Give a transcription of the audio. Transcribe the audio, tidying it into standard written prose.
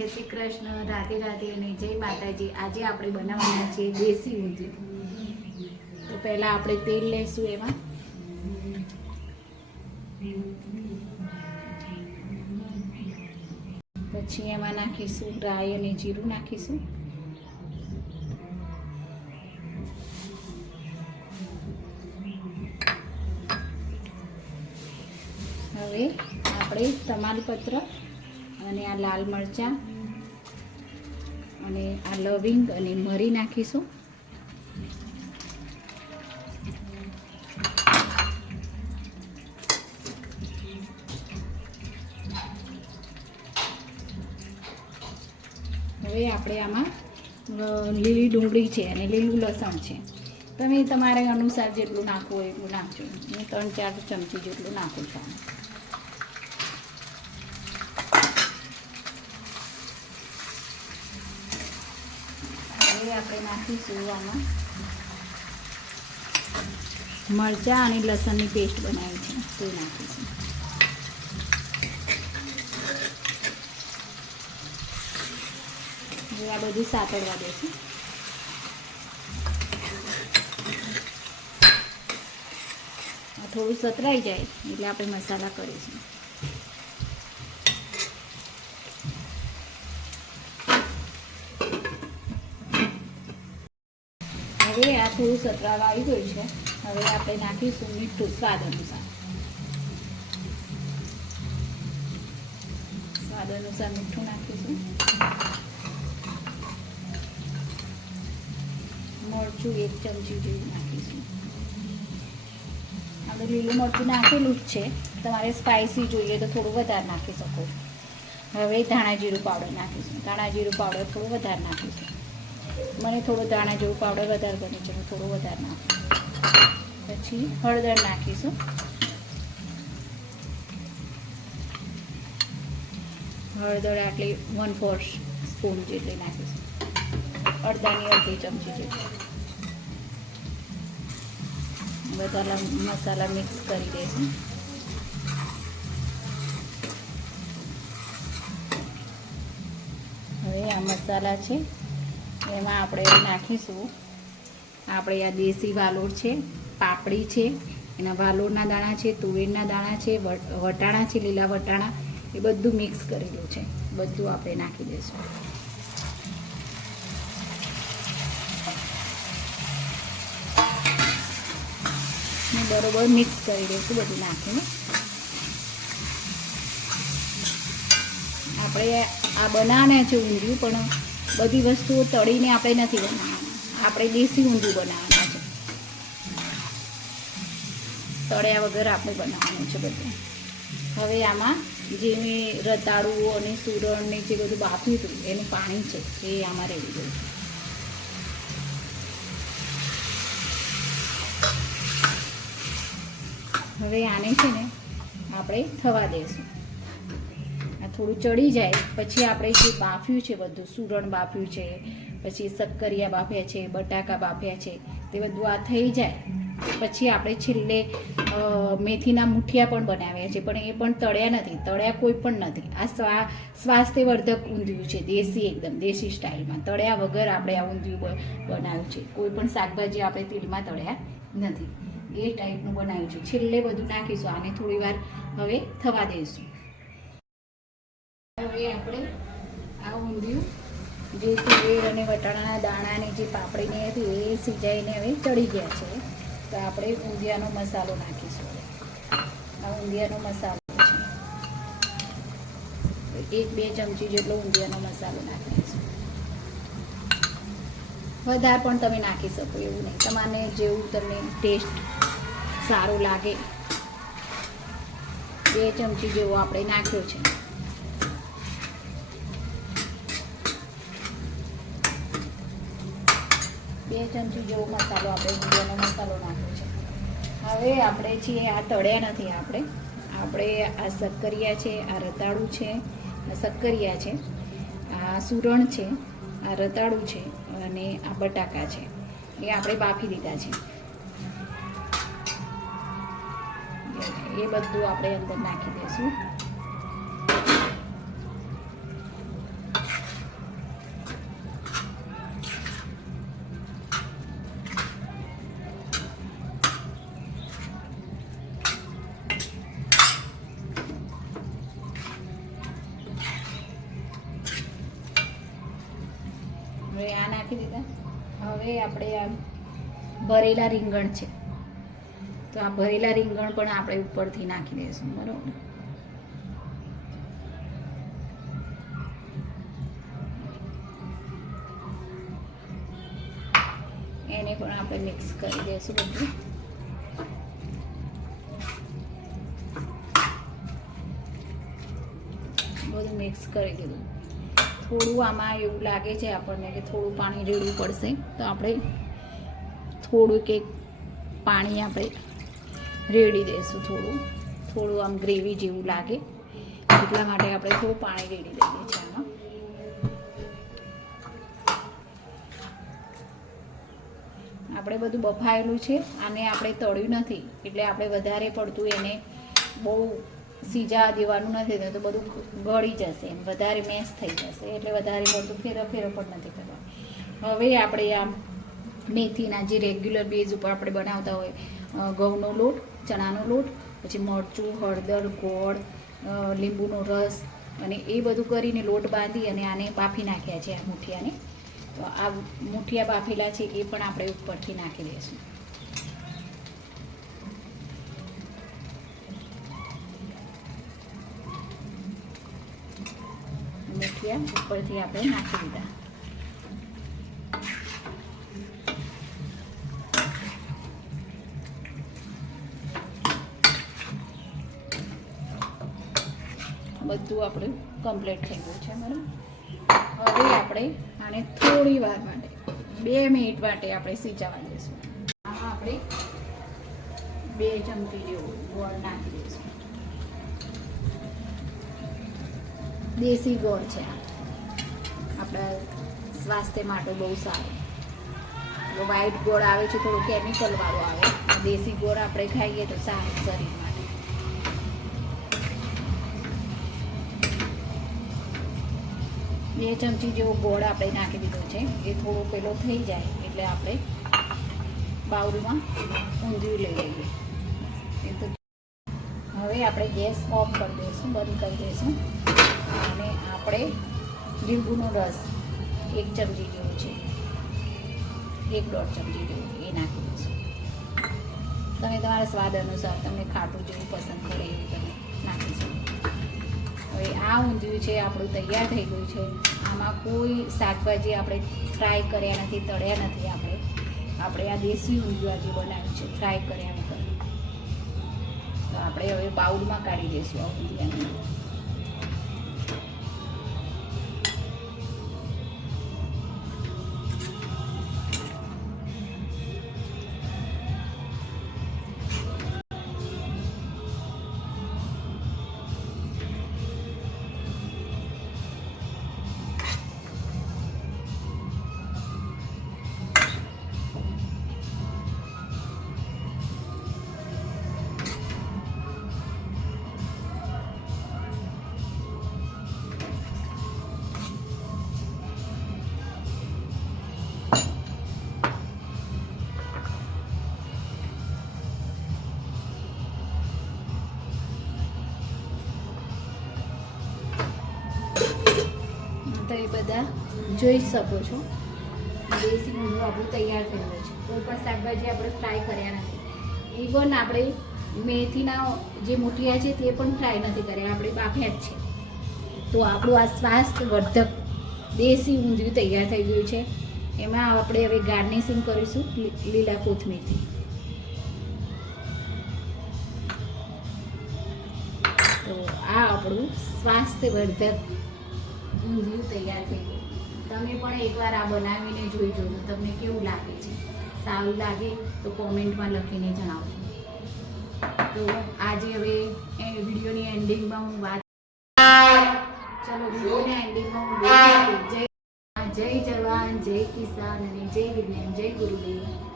જય શ્રી કૃષ્ણ, રાધે રાધે અને જય માતાજી। આજે આપણે બનાવવાના છે દેશી ઊંધિયું। તો પહેલાં આપણે તેલ લઈશું, એમાં પછી એમાં નાખીશું રાઈ અને જીરું નાખીશું। હવે આપણે તમાલપત્ર અને આ લાલ મરચાં અને આ લવિંગ અને મરી નાખીશું। હવે આપણે આમાં લીલી ડુંગળી છે અને લીલું લસણ છે। તમે તમારે અનુસાર જેટલું નાખવું હોય એટલું નાખજો। હું 3-4 ચમચી જેટલું નાખું છું। હવે આપણે નાખીશું આમાં મરચાં અને લસણની પેસ્ટ બનાવી છે તે નાખીશું। આ બધું સાતળવા દઈશું। થોડું સતરાઈ જાય એટલે આપણે મસાલા કરીશું। હવે આ થોડું સતરાવા આવી ગયું છે। હવે આપણે નાખીશું મીઠું સ્વાદ અનુસાર। સ્વાદ અનુસાર મીઠું નાખીશું। મરચું 1 ચમચી જેવું નાખીશું। આપણે લીલું મરચું નાખેલું જ છે, તમારે સ્પાઇસી જોઈએ તો થોડું વધારે નાખી શકો। હવે ધાણા જીરું પાવડર નાખીશું। ધાણા જીરું પાવડર થોડું વધારે નાખીશું। મને થોડું ધાણા જીરું પાવડર વધારે ગમે છે, હું થોડું વધારે નાખું। પછી હળદર નાખીશું। હળદર આટલી 1/4 સ્પૂન જેટલી નાખીશું। અડધાની અડધી ચમચી જેટલી। બધા મસાલા મિક્સ કરી દઈશું। હવે આ મસાલા છે એમાં આપણે નાખીશું આપણે આ દેશી વાલોળ છે, પાપડી છે, એના વાલોળના દાણા છે, તુવેરના દાણા છે, વટાણા છે, લીલા વટાણા, એ બધું મિક્સ કરેલું છે, બધું આપણે નાખી દઈશું। બરોબર મિક્સ કરી દઈશું બધું નાખીને। આપણે આ બનાવવાના છે ઊંધિયું, પણ બધી વસ્તુઓ તળીને આપણે નથી બનાવવાના, આપણે દેશી ઊંધિયું બનાવવાના છે। તળ્યા વગર આપણે બનાવવાનું છે બધું। હવે આમાં જે મેં રતાળું અને સુરણ ને જે બધું બાફ્યું હતું એનું પાણી છે એ આમાં રેડી દઈશું। હવે આને છે ને આપણે થવા દઈશું। આ થોડું ચડી જાય પછી આપણે જે બાફ્યું છે બધું, સુરણ બાફ્યું છે, પછી શક્કરિયા બાફ્યા છે, બટાકા બાફ્યા છે, તે બધું આ થઈ જાય પછી આપણે છેલ્લે મેથીના મુઠિયા પણ બનાવ્યા છે, પણ એ પણ તળ્યા નથી, તળ્યા કોઈ પણ નથી। આ સ્વાસ્થ્યવર્ધક ઊંધિયું છે, દેશી એકદમ દેશી સ્ટાઇલમાં, તળ્યા વગર આપણે આ ઊંધિયું બનાવ્યું છે। કોઈ પણ શાકભાજી આપણે તેલમાં તળ્યા નથી, એ ટાઈપનું બનાવ્યું છે। છેલ્લે બધું નાખીશું, આને થોડી વાર હવે થવા દઈશું। હવે આપણે આ ઊંધિયું જે તુવેર અને વટાણાના દાણાની જે પાપડીને હતી એ સિજાઈને હવે ચડી ગયા છે, તો આપણે ઊંધિયાનો મસાલો નાખીશું। આ ઊંધિયાનો મસાલો છે, 1-2 ચમચી જેટલો ઊંધિયાનો મસાલો નાખીશું। વધારે પણ તમે નાખી શકો, એવું નહીં, તમારે જેવું તમને ટેસ્ટ સારું લાગે। 2 ચમચી જેવો આપણે નાખ્યો છે। બે ચમચી જેવો મસાલો આપણે ઊંધિયાનો મસાલો નાખ્યો છે। હવે આપણે છીએ આ તળ્યા નથી, આપણે આ શક્કરિયા છે, આ રતાળું છે, આ શક્કરિયા છે, આ સુરણ છે, આ રતાળું છે અને આ બટાકા છે, એ આપણે બાફી દીધા છે। એ બધું આપણે અંદર નાખી દઈશું। હવે આ નાખી દીધા. હવે આપણે આ ભરેલા રીંગણ છે, તો આ ભરેલા રીંગણ પણ આપણે ઉપરથી નાખી દઈશું. બરાબર, એને પણ આપણે મિક્સ કરી દઈશું બધું. બધું મિક્સ કરી દીધું. થોડું આમાં એવું લાગે છે આપણને કે થોડું પાણી રેડવું પડશે, તો આપણે થોડુંક એક પાણી આપણે રેડી દઈશું. થોડું આમ ગ્રેવી જેવું લાગે એટલા માટે આપણે થોડું પાણી રેડી દઈએ છીએ આમાં. આપણે બધું બફાયેલું છે, આને આપણે તળ્યું નથી એટલે આપણે વધારે પડતું એને બહુ સીજા દેવાનું નથી, તો બધું ગળી જશે, વધારે મેશ થઈ જશે, એટલે વધારે પડતું ફેરો પણ નથી કરવાનું. હવે આપણે આ મેથીના જે રેગ્યુલર બેઝ ઉપર આપણે બનાવતા હોય, ઘઉંનો લોટ, ચણાનો લોટ, પછી મરચું, હળદર, ગોળ, લીંબુનો રસ અને એ બધું કરીને લોટ બાંધી અને આને બાફી નાખ્યા છે આ મુઠિયાને. તો આ મુઠિયા બાફેલા છે એ પણ આપણે ઉપરથી નાખી દઈશું. મુઠિયા ઉપરથી આપણે નાખી દીધા. બધું આપણું કમ્પ્લીટ થઈ ગયું છે. બરાબર, હવે આપણે આને થોડી વાર માટે 2 મિનિટ માટે આપણે સિજાવા દઈશું. આમાં આપણે 2 ચમચી જેવું ગોળ નાખી દઈશું. દેશી ગોળ છે, આપણા સ્વાસ્થ્ય માટે બહુ સારું. વ્હાઈટ ગોળ આવે છે, થોડું કેમિકલ વાળો આવે. દેશી ગોળ આપણે ખાઈએ તો સારું શરીર માટે. બે ચમચી જેવો ગોળ આપણે નાખી દીધો છે. એ થોડો પેલો થઈ જાય એટલે આપણે બાઉલમાં ઊંધિયું લઈ લઈએ. એ તો હવે આપણે ગેસ ઓફ કરી દઈશું, બંધ કરી દઈશું. અને આપણે લીંબુનો રસ 1 ચમચી જેવો છે, 1-1.5 ચમચી જેવું એ નાખી દઈશું. તમે તમારા સ્વાદ અનુસાર તમને ખાટું જેવું પસંદ પડે એવું તમે નાખી શકો. હવે આ ઊંધિયું છે આપણું તૈયાર થઈ ગયું છે. આમાં કોઈ શાકભાજી આપણે ફ્રાય કર્યા નથી, તળ્યા નથી. આપણે આ દેશી ઊંધિયું આજે બનાવ્યું છે, ફ્રાય કર્યા વગર. તો આપણે હવે બાઉલમાં કાઢી દઈશું આ ઊંધિયાને. તો એ બધા જોઈ શકો છો, દેશી ઊંધિયું આપણું તૈયાર થઈ ગયું છે. કોઈ પણ શાકભાજી આપણે ફ્રાય કર્યા નથી. ઇવન આપણે મેથીના જે મુઠિયા છે તે પણ ફ્રાય નથી કર્યા, આપણે બાફ્યા જ છે. તો આપણું આ સ્વાસ્થ્યવર્ધક દેશી ઊંધિયું તૈયાર થઈ ગયું છે. એમાં આપણે હવે ગાર્નિશિંગ કરીશું લીલા કોથમીરથી. તો આ આપણું સ્વાસ્થ્યવર્ધક ઊંધિયું તૈયાર થઈ ગયું. તમે પણ એકવાર આ બનાવીને જોઈ જોજો, તમને કેવું લાગે છે. સારું લાગે તો કોમેન્ટમાં લખીને જણાવજો. તો આજે હવે વિડીયોની એન્ડિંગમાં હું વાત વિડીયોની એન્ડિંગમાં હું જય જવાન, જય કિસાન અને જય વિજ્ઞાન, જય ગુરુદેવ.